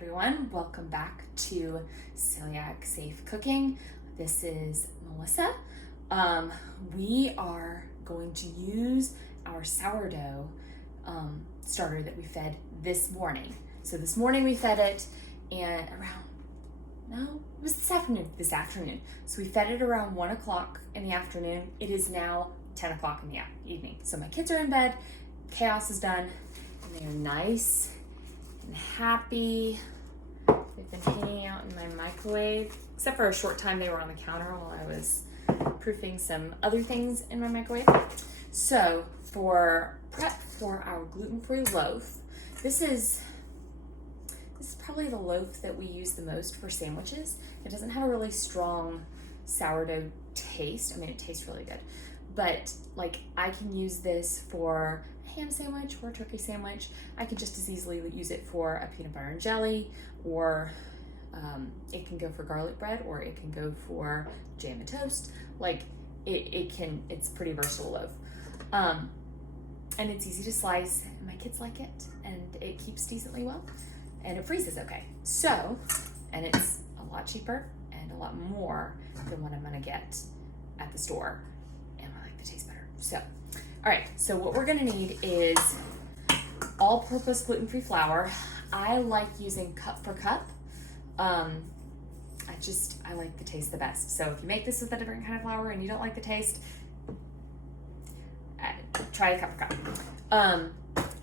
everyone, welcome back to Celiac Safe Cooking. This is Melissa. We are going to use our sourdough starter that we fed this morning. So this morning we fed it and it was this afternoon. So we fed it around 1 o'clock in the afternoon. It is now 10 o'clock in the evening. So my kids are in bed, chaos is done, and they are nice and happy. They've been hanging out in my microwave, except for a short time they were on the counter while I was proofing some other things in my microwave. So for prep for our gluten-free loaf, this is probably the loaf that we use the most for sandwiches. It doesn't have a really strong sourdough taste. I mean, it tastes really good, but like I can use this for a ham sandwich or a turkey sandwich. I could just as easily use it for a peanut butter and jelly, or it can go for garlic bread, or it can go for jam and toast. Like it's pretty versatile loaf. And it's easy to slice, and my kids like it, and it keeps decently well, and it freezes okay. So, and it's a lot cheaper and a lot more than what I'm gonna get at the store, and I like the taste better. So, all right, so what we're gonna need is all-purpose gluten-free flour. I like using cup for cup. I like the taste the best. So if you make this with a different kind of flour and you don't like the taste, try a cup for cup.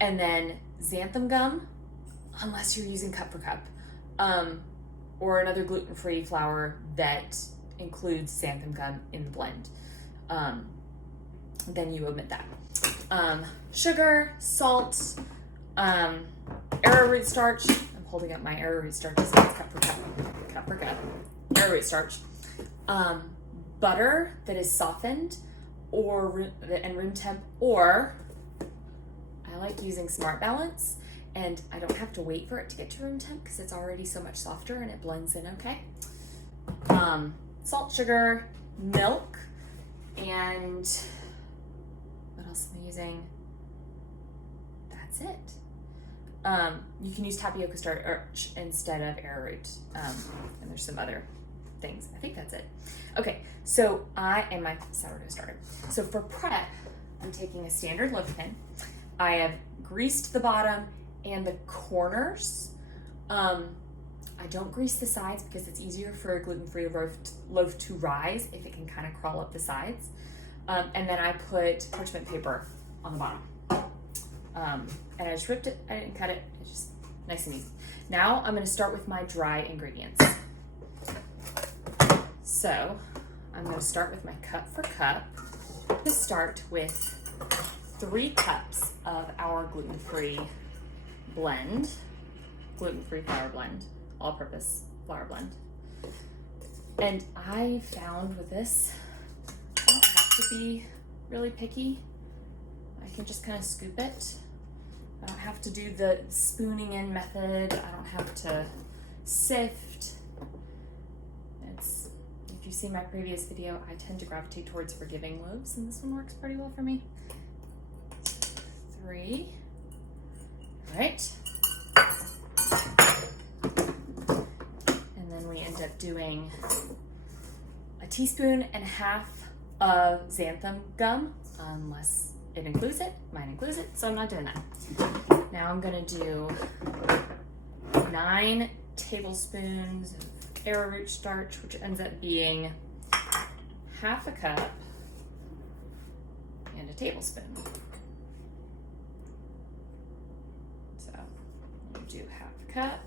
And then xanthan gum, unless you're using cup for cup, or another gluten-free flour that includes xanthan gum in the blend. Then you omit that. Sugar, salt, arrowroot starch. I'm holding up my arrowroot starch. So it's cup for cup. Arrowroot starch. Butter that is softened and room temp, or I like using Smart Balance, and I don't have to wait for it to get to room temp because it's already so much softer and it blends in okay. Salt, sugar, milk, and what else am I using? That's it. You can use tapioca starch instead of arrowroot, and there's some other things. I think that's it. Okay, so and my sourdough starter. So for prep, I'm taking a standard loaf tin. I have greased the bottom and the corners. I don't grease the sides because it's easier for a gluten-free loaf to rise if it can kind of crawl up the sides. And then I put parchment paper on the bottom. And I just ripped it, I didn't cut it, it's just nice and easy. Now I'm gonna start with my dry ingredients. So I'm gonna start with my cup for cup. I'm gonna start with 3 cups of our gluten-free blend, gluten-free flour blend, all-purpose flour blend. And I found with this, I don't have to be really picky. I can just kind of scoop it. I don't have to do the spooning in method. I don't have to sift. If you see my previous video, I tend to gravitate towards forgiving loaves, and this one works pretty well for me. 3. All right. And then we end up doing a teaspoon and a half of xanthan gum, unless it includes it. Mine includes it, so I'm not doing that. Now I'm gonna do 9 tablespoons of arrowroot starch, which ends up being half a cup and a tablespoon. So I'm gonna do half a cup.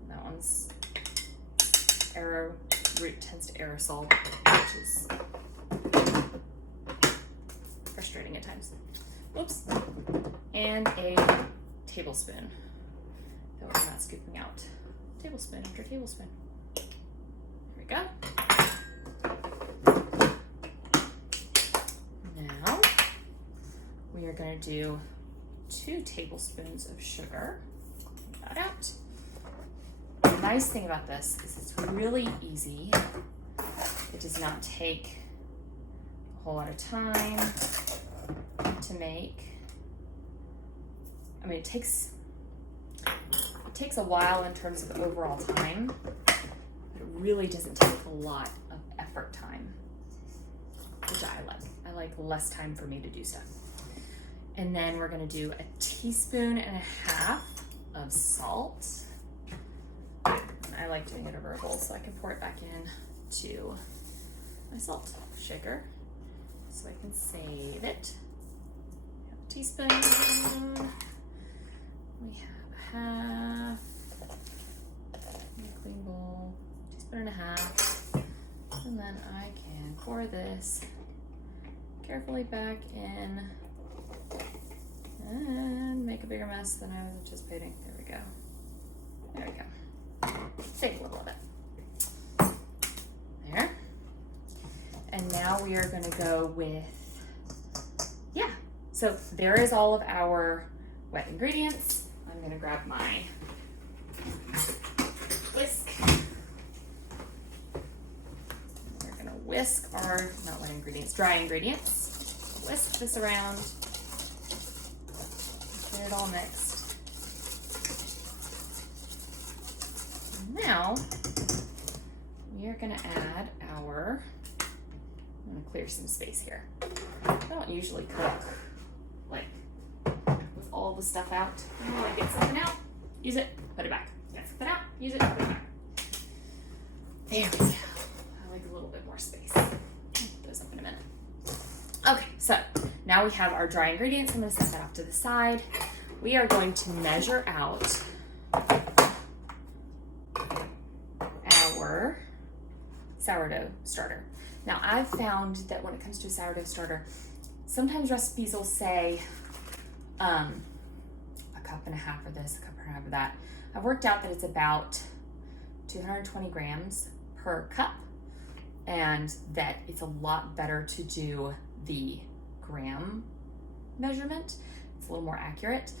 And that one's arrowroot tends to aerosol, which is frustrating at times. Oops. And a tablespoon. Though I'm not scooping out. Tablespoon after tablespoon. There we go. Now we are going to do 2 tablespoons of sugar. Take that out. The nice thing about this is it's really easy. It does not take a whole lot of time to make. I mean, it takes a while in terms of overall time, but it really doesn't take a lot of effort time, which I like. I like less time for me to do stuff. And then we're gonna do a teaspoon and a half of salt. I like doing it over a bowl so I can pour it back in to my salt shaker so I can save it. We have a teaspoon. We have a half. A clean bowl. Teaspoon and a half. And then I can pour this carefully back in and make a bigger mess than I was anticipating. There we go. There we go. Save a little of it. There. And now we are gonna go with, so there is all of our wet ingredients. I'm gonna grab my whisk. We're gonna whisk our, not wet ingredients, dry ingredients. Whisk this around. Get it all mixed. Now, we are gonna add our, I'm gonna clear some space here. I don't usually cook like with all the stuff out. You know, like get something out, use it, put it back. Get something out, use it, put it back. There we go. I like a little bit more space. I'll put those up in a minute. Okay, so now we have our dry ingredients. I'm gonna set that off to the side. We are going to measure out our sourdough starter. Now I've found that when it comes to a sourdough starter, sometimes recipes will say a cup and a half of this, a cup and a half of that. I've worked out that it's about 220 grams per cup, and that it's a lot better to do the gram measurement. It's a little more accurate.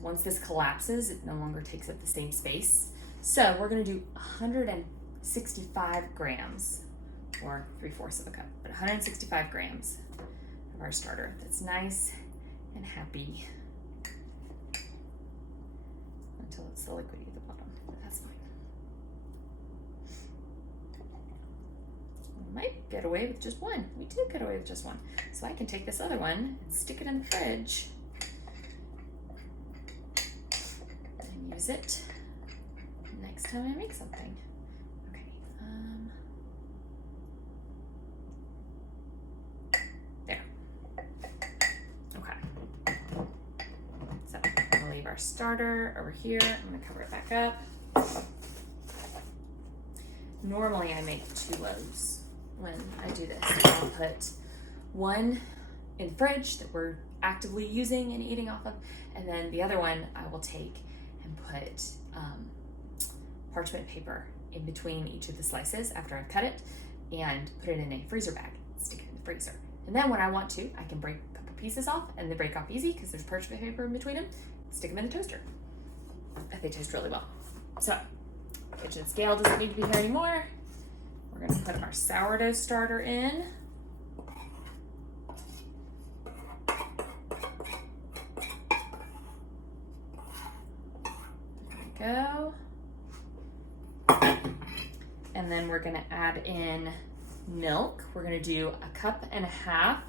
Once this collapses, it no longer takes up the same space. So we're gonna do 165 grams, or 3/4 of a cup, but 165 grams of our starter. That's nice and happy until it's the liquidy at the bottom, but that's fine. We might get away with just one. We did get away with just one. So I can take this other one and stick it in the fridge and use it next time I make something. Okay. There. Okay. So I'm gonna leave our starter over here. I'm gonna cover it back up. Normally I make 2 loaves when I do this. I'll put one in the fridge that we're actively using and eating off of, and then the other one I will take and put parchment paper in between each of the slices after I've cut it, and put it in a freezer bag, stick it in the freezer. And then when I want to, I can break a couple pieces off, and they break off easy because there's parchment paper in between them. Stick them in the toaster. They taste really well. So, kitchen scale doesn't need to be here anymore. We're gonna put our sourdough starter in. There we go. And then we're gonna add in milk. We're gonna do 1.5 cups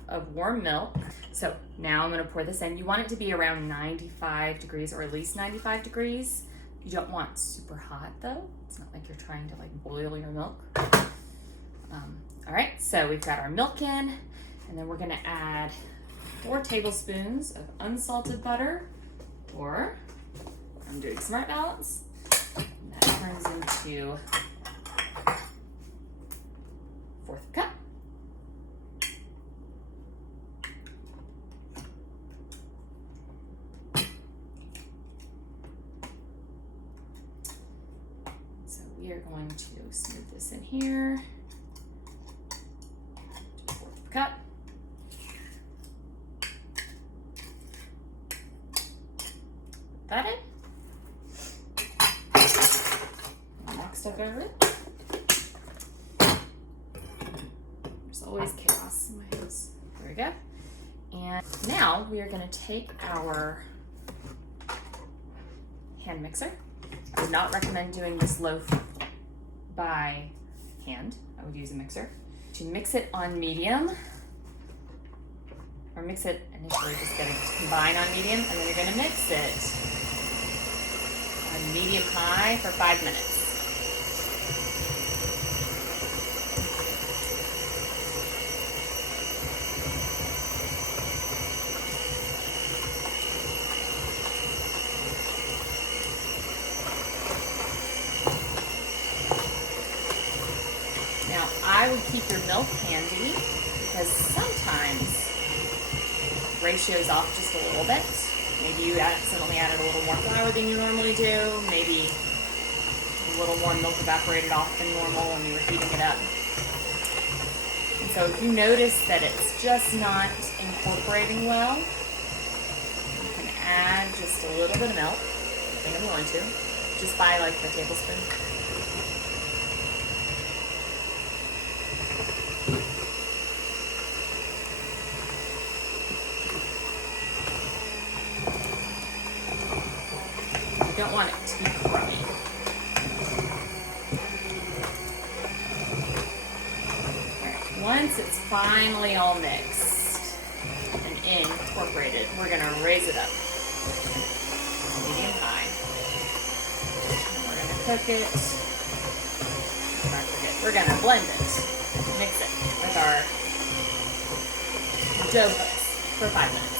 of warm milk. So now I'm gonna pour this in. You want it to be around 95 degrees, or at least 95 degrees. You don't want super hot though. It's not like you're trying to like boil your milk. All right, so we've got our milk in, and then we're gonna add 4 tablespoons of unsalted butter, or I'm doing smart balance. And that turns into 1/4 cup. So we are going to smooth this in here. 1/4 cup. Put that in. Next up over it. There's always chaos in my house. There we go. And now we are going to take our hand mixer. I would not recommend doing this loaf by hand. I would use a mixer. To mix it on medium, or mix it initially, just get it to combine on medium, and then you're gonna mix it on medium high for 5 minutes. Now, I would keep your milk handy because sometimes ratio's off just a little bit. Maybe you accidentally added a little more flour than you normally do. Maybe a little more milk evaporated off than normal when you were heating it up. And so if you notice that it's just not incorporating well, you can add just a little bit of milk. I think I'm going to. Just by like the tablespoon. You don't want it to be crummy. Alright, once it's finally all mixed and incorporated, we're going to raise it up. Medium high. And we're going to cook it. We're going to blend it. Mix it with our dough hooks for 5 minutes.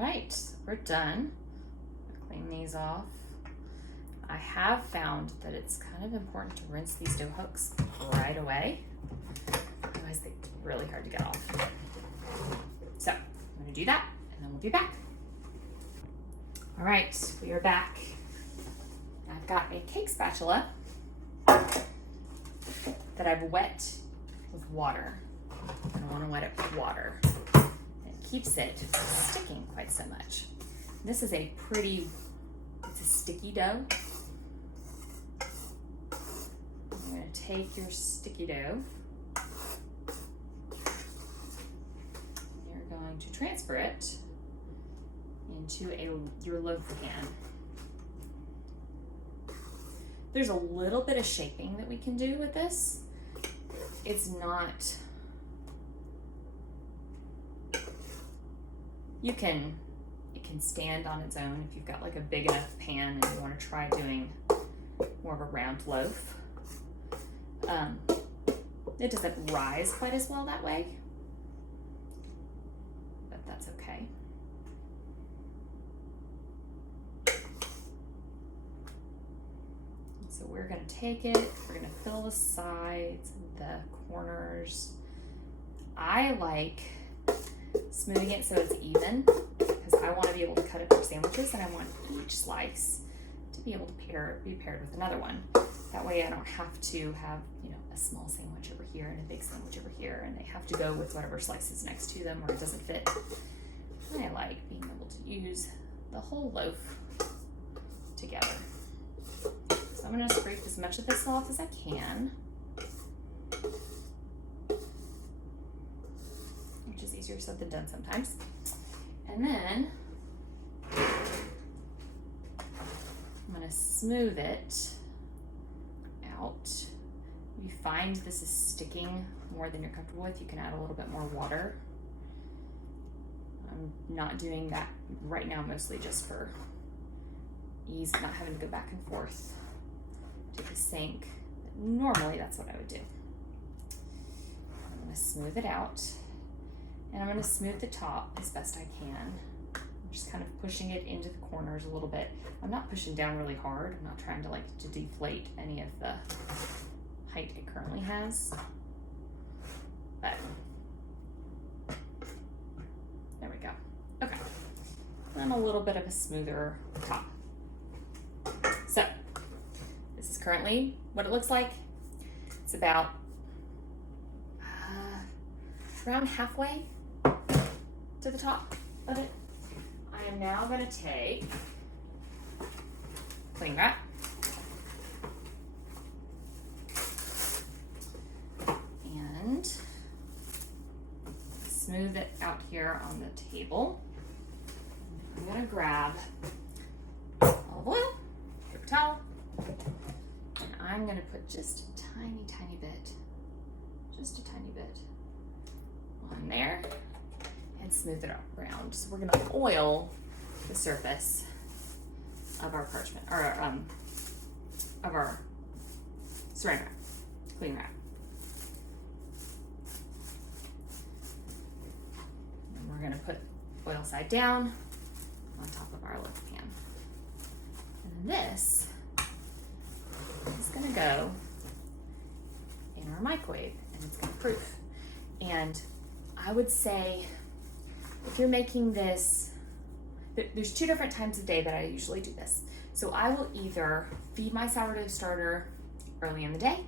Alright, we're done. Clean these off. I have found that it's kind of important to rinse these dough hooks right away. Otherwise they get really hard to get off. So I'm going to do that and then we'll be back. Alright, we are back. I've got a cake spatula that I've wet with water. I don't want to wet it with water. It keeps it sticking quite so much. This is a pretty, it's a sticky dough. I'm going to take your sticky dough. You're going to transfer it into your loaf pan. There's a little bit of shaping that we can do with this. It's not, it can stand on its own if you've got like a big enough pan and you want to try doing more of a round loaf. It doesn't rise quite as well that way, but that's okay. So we're going to take it, we're going to fill the sides, the corners. I like smoothing it so it's even because I want to be able to cut it for sandwiches and I want each slice to be able to be paired with another one. That way I don't have to have, a small sandwich over here and a big sandwich over here and they have to go with whatever slice is next to them or it doesn't fit. I like being able to use the whole loaf together. So I'm going to scrape as much of this off as I can, which is easier said than done sometimes. And then I'm going to smooth it out. If you find this is sticking more than you're comfortable with, you can add a little bit more water. I'm not doing that right now, mostly just for ease of not having to go back and forth to the sink. But normally that's what I would do. I'm gonna smooth it out, and I'm gonna smooth the top as best I can. I'm just kind of pushing it into the corners a little bit. I'm not pushing down really hard. I'm not trying to deflate any of the height it currently has. But there we go. Okay. And a little bit of a smoother top. So this is currently what it looks like. It's about around halfway to the top of it. I am now going to take cling wrap and smooth it out here on the table. I'm going to grab olive oil, paper towel, and I'm going to put just a tiny bit, just a tiny bit on there and smooth it around. So we're going to oil the surface of our parchment, or of our saran wrap, cling wrap. And we're going to put oil side down on top of our loaf pan. And this is going to go in our microwave, and it's going to proof. And I would say if you're making this, there's 2 different times of day that I usually do this. So I will either feed my sourdough starter early in the day,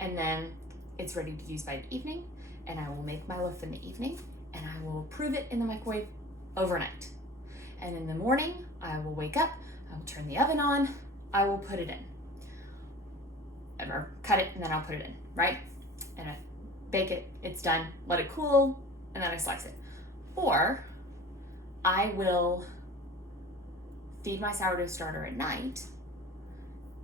and then it's ready to use by the evening, and I will make my loaf in the evening, and I will prove it in the microwave overnight. And in the morning, I will wake up, I will turn the oven on, I will put it in. Or cut it, and then I'll put it in, right? And I bake it, it's done, let it cool, and then I slice it. Or I will feed my sourdough starter at night,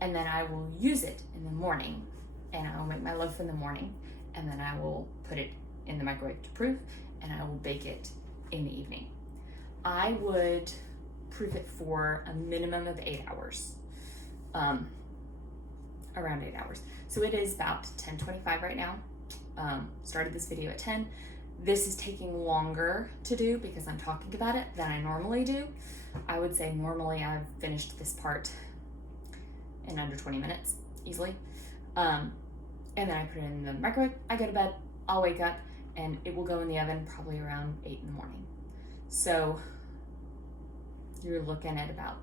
and then I will use it in the morning, and I will make my loaf in the morning, and then I will put it in the microwave to proof, and I will bake it in the evening. I would proof it for a minimum of 8 hours, around 8 hours. So it is about 10:25 right now. Started this video at 10. This is taking longer to do because I'm talking about it than I normally do. I would say normally I've finished this part in under 20 minutes, easily. And then I put it in the microwave, I go to bed, I'll wake up, and it will go in the oven probably around 8 in the morning. So you're looking at about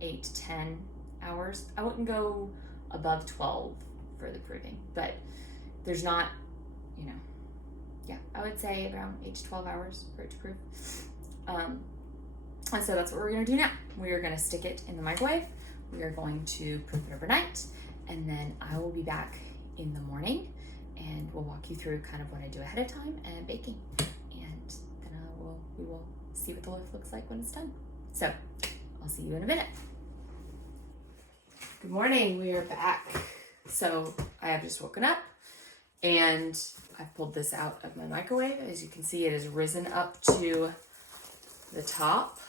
8 to 10 hours. I wouldn't go above 12 for the proving, but there's not, you know, yeah, I would say around 8 to 12 hours for it to proof. And so that's what we're gonna do now. We are gonna stick it in the microwave. We are going to proof it overnight, and then I will be back in the morning and we'll walk you through kind of what I do ahead of time and baking. And then we will see what the loaf looks like when it's done. So I'll see you in a minute. Good morning, we are back. So I have just woken up and I've pulled this out of my microwave. As you can see, it has risen up to the top,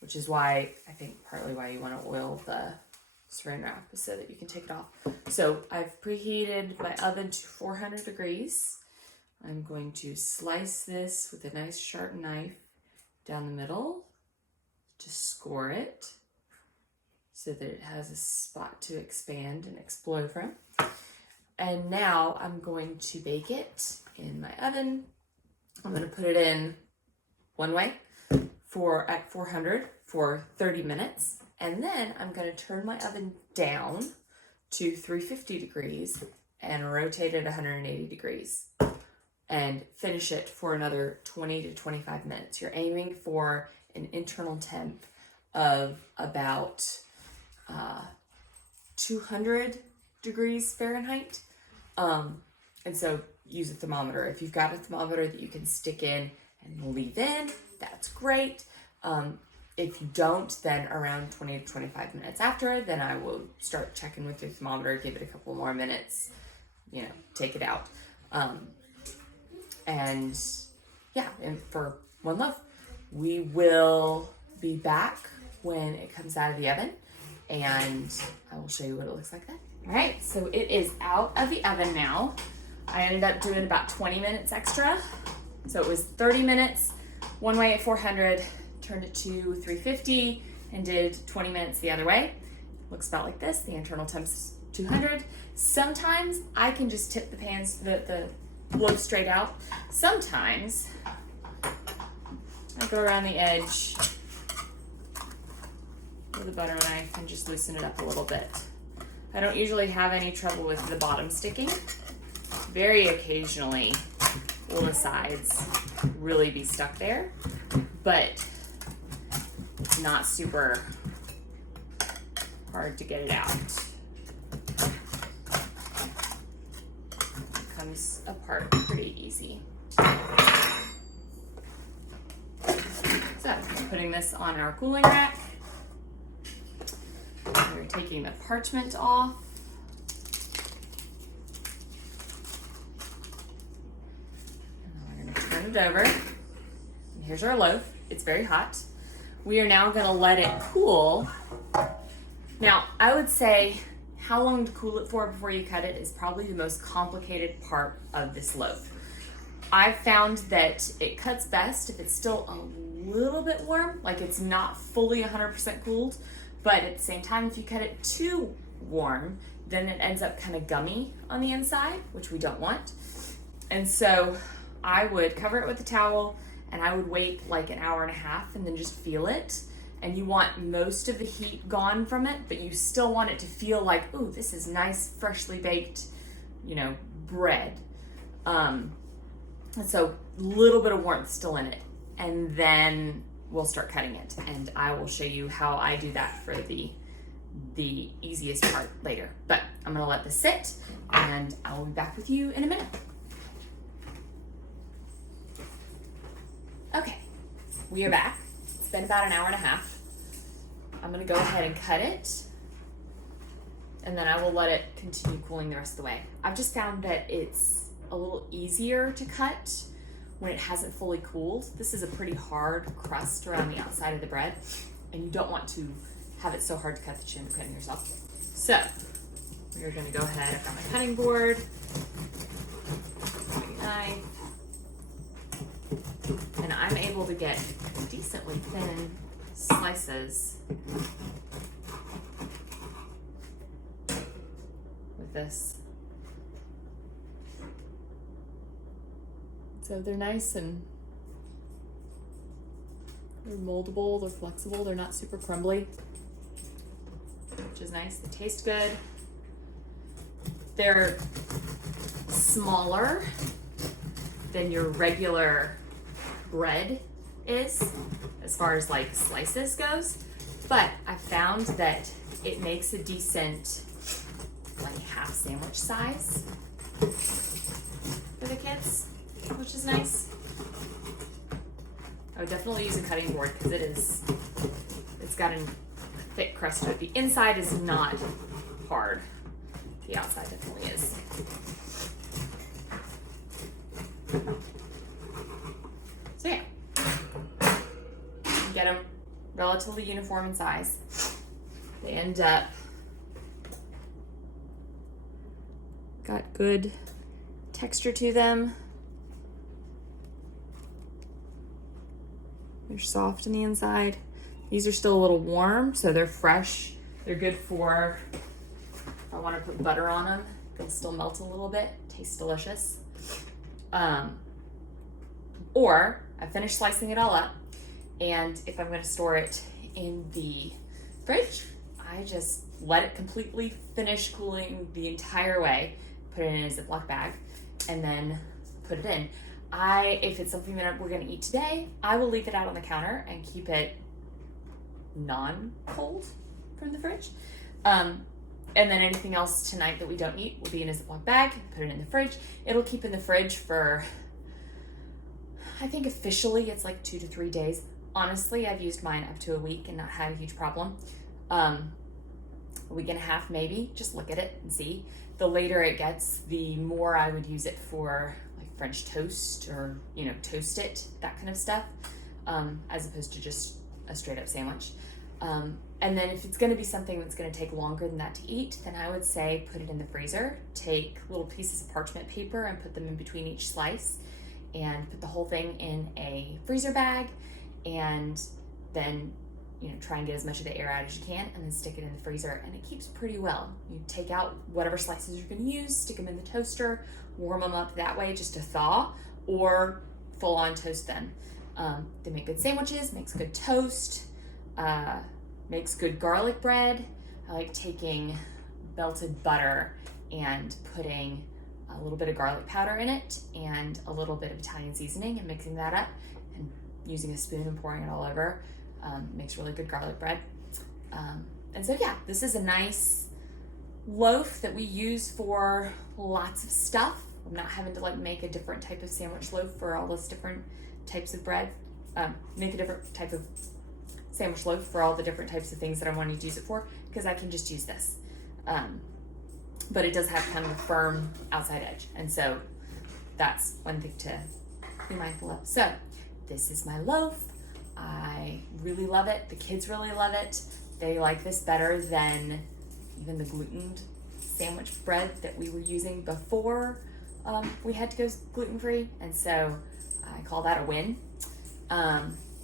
which is why, I think partly why you want to oil the saran wrap is so that you can take it off. So I've preheated my oven to 400 degrees. I'm going to slice this with a nice sharp knife down the middle to score it so that it has a spot to expand and explode from. And now I'm going to bake it in my oven. I'm going to put it in one way at 400 for 30 minutes. And then I'm going to turn my oven down to 350 degrees and rotate it 180 degrees and finish it for another 20 to 25 minutes. You're aiming for an internal temp of about 200 degrees Fahrenheit. And so use a thermometer. If you've got a thermometer that you can stick in and leave in, that's great. If you don't, then around 20 to 25 minutes after, then I will start checking with your thermometer, give it a couple more minutes, you know, take it out. And yeah, and for one loaf, we will be back when it comes out of the oven, and I will will show you what it looks like then. All right, so it is out of the oven now. I ended up doing about 20 minutes extra. So it was 30 minutes, one way at 400, turned it to 350, and did 20 minutes the other way. Looks about like this. The internal temp's 200. Sometimes I can just tip the pans, the loaf straight out. Sometimes I go around the edge with a butter knife and just loosen it up a little bit. I don't usually have any trouble with the bottom sticking. Very occasionally will the sides really be stuck there, but it's not super hard to get it out. It comes apart pretty easy. So, putting this on our cooling rack. We're taking the parchment off. And then we're going to turn it over. And here's our loaf. It's very hot. We are now going to let it cool. Now, I would say how long to cool it for before you cut it is probably the most complicated part of this loaf. I've found that it cuts best if it's still a little bit warm, like it's not fully 100% cooled, but at the same time, if you cut it too warm, then it ends up kind of gummy on the inside, which we don't want. And so I would cover it with a towel and I would wait like an hour and a half and then just feel it. And you want most of the heat gone from it, but you still want it to feel like, ooh, this is nice, freshly baked, bread. And so a little bit of warmth still in it. And then we'll start cutting it. And I will show you how I do that for the easiest part later. But I'm gonna let this sit and I will be back with you in a minute. Okay, we are back. It's been about an hour and a half. I'm gonna go ahead and cut it, and then I will let it continue cooling the rest of the way. I've just found that it's a little easier to cut when it hasn't fully cooled. This is a pretty hard crust around the outside of the bread, and you don't want to have it so hard to cut that you end up cutting yourself. So, we're gonna go ahead, I've got my cutting board, my knife, and I'm able to get decently thin slices with this. So they're nice and they're moldable, they're flexible, they're not super crumbly, which is nice. They taste good. They're smaller than your regular bread is, as far as like slices goes, but I found that it makes a decent like half sandwich size for the kids, which is nice. I would definitely use a cutting board because it's got a thick crust to it. The inside is not hard. The outside definitely is. So yeah. Get them relatively uniform in size. They end up got good texture to them. They're soft on the inside. These are still a little warm, so they're fresh. They're good for, if I want to put butter on them, they'll still melt a little bit. Tastes delicious. Or I finished slicing it all up, and if I'm going to store it in the fridge, I just let it completely finish cooling the entire way, put it in a Ziploc bag, and then put it in. If it's something that we're going to eat today, I will leave it out on the counter and keep it non-cold from the fridge. And then anything else tonight that we don't eat will be in a Ziploc bag, put it in the fridge. It'll keep in the fridge for, I think officially it's like 2 to 3 days. Honestly, I've used mine up to a week and not had a huge problem. A week and a half maybe, just look at it and see. The later it gets, the more I would use it for like French toast or, toast it, that kind of stuff, as opposed to just a straight up sandwich. And then if it's going to be something that's going to take longer than that to eat, then I would say put it in the freezer. Take little pieces of parchment paper and put them in between each slice, and put the whole thing in a freezer bag, and then try and get as much of the air out as you can, and then stick it in the freezer, and it keeps pretty well. You take out whatever slices you're going to use, stick them in the toaster, warm them up that way just to thaw, or full on toast them. They make good sandwiches, makes good toast, makes good garlic bread. I like taking melted butter and putting a little bit of garlic powder in it and a little bit of Italian seasoning and mixing that up and using a spoon and pouring it all over. Makes really good garlic bread. And so yeah, this is a nice loaf that we use for lots of stuff. I'm not having to make a different type of sandwich loaf for all those different types of bread. Make a different type of sandwich loaf for all the different types of things that I want to use it for, because I can just use this. But it does have kind of a firm outside edge, and so that's one thing to be mindful of. So this is my loaf. I really love it. The kids really love it. They like this better than even the gluten sandwich bread that we were using before we had to go gluten-free, and so I call that a win.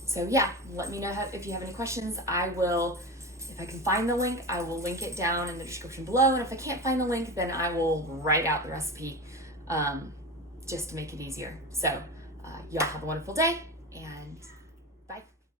So yeah, let me know if you have any questions. I will, if I can find the link, I will link it down in the description below, and if I can't find the link, then I will write out the recipe just to make it easier. So y'all have a wonderful day, and